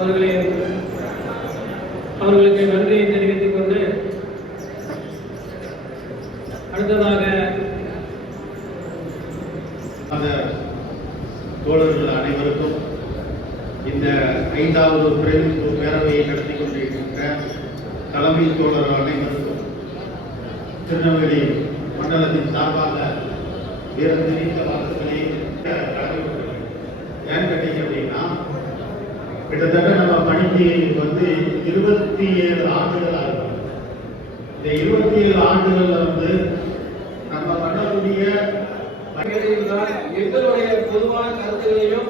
அவர்களை அவர்களுக்கு நன்றியை தெரிவித்துக் கொண்டு அடுத்ததாக அந்த தோழர்கள் அனைவருக்கும் இந்த ஐந்தாவது பிரதிநிதித்துவ பேரவையை நடத்தி கொண்டிருக்கின்ற தலைமை தோழர்கள் அனைவருக்கும் திருநெல்வேலி மண்டலத்தின் சார்பாக வீர தெரிவித்த வாழ்த்துக்களை கிட்டத்தட்ட நம்ம பணிக்கு வந்து இருபத்தி ஏழு ஆண்டுகள் ஆகும் இந்த இருபத்தி ஏழு ஆண்டுகள்ல வந்து நம்ம பண்ணக்கூடிய எங்களுடைய பொதுவான கருத்துகளையும்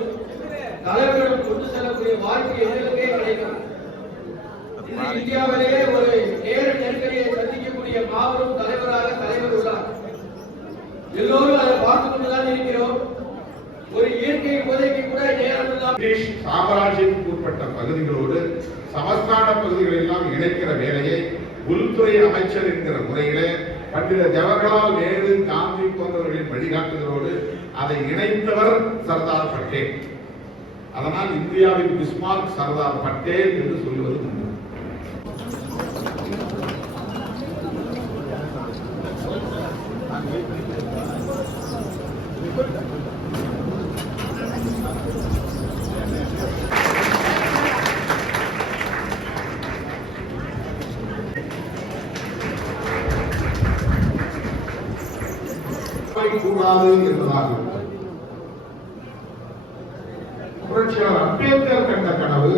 தலைவரிடம் கொண்டு செல்லக்கூடிய வாய்ப்பு எங்களுக்கே கிடைக்கும். இந்தியாவிலேயே ஒரு நேர பிரிட்டிஷ் சாம்ராஜ்யத்துக்கு உட்பட்ட பகுதிகளோடு சமஸ்தான பகுதிகளை எல்லாம் இணைக்கிற வேலையை உள்துறை அமைச்சர் என்கிற முறையிலே பண்டித ஜவஹர்லால் நேரு காந்தி போன்றவர்களின் வழிகாட்டுதலோடு அதை இணைத்தவர் சர்தார் பட்டேல். அதனால் இந்தியாவின் பிஸ்மார்க் சர்தார் பட்டேல் என்று சொல்வது உண்டு. கூடாது என்பதாக இருந்தது. புரட்சியாளர் அம்பேத்கர் கண்ட கனவு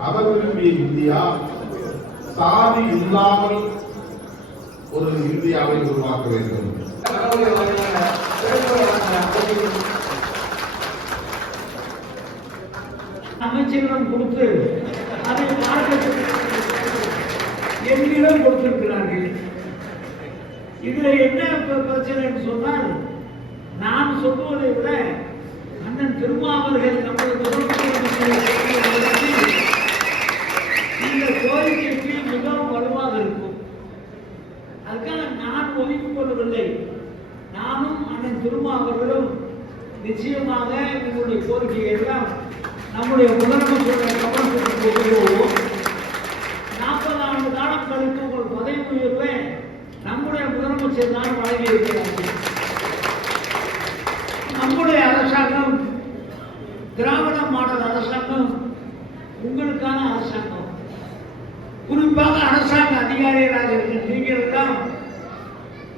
அவர் விரும்பிய இந்தியா சாதி இல்லாமல் ஒரு இந்தியாவை உருவாக்க வேண்டும் கடவுளை அமைச்சரிடம் கொடுத்து அதை பார்க்க எங்களிடம் கொடுத்திருக்கிறார்கள் இதுல என்ன ப- பிரச்சனை சொன்னால் நான் சொல்லுவதை விட அண்ணன் திருமாவர்கள் நம்மளுக்கு இந்த கோரிக்கைக்கு மிகவும் வலுவாக இருக்கும். அதுக்காக நான் ஒதுக்கிக் கொள்ளவில்லை. நானும் அண்ணன் திருமாவர்களும் நிச்சயமாக உங்களுடைய கோரிக்கையை எல்லாம் நம்முடைய முதலமைச்சருடைய கவனத்துக்கு கொண்டு போவோம் நாற்பது ஆண்டு காலம் கழித்து உங்கள் பதவி உயர்வை நம்முடைய முதலமைச்சர் தான் வழங்கியிருக்கிறார்கள் நம்முடைய அரசாங்கம் திராவிட மாடல் அரசாங்கம் உங்களுக்கான அரசாங்கம். குறிப்பாக அரசாங்க அதிகாரிகளாக இருக்கிற நீங்கள் தான்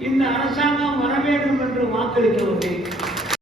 இந்த அரசாங்கம் வர வேண்டும் என்று வாக்களிக்கவில்லை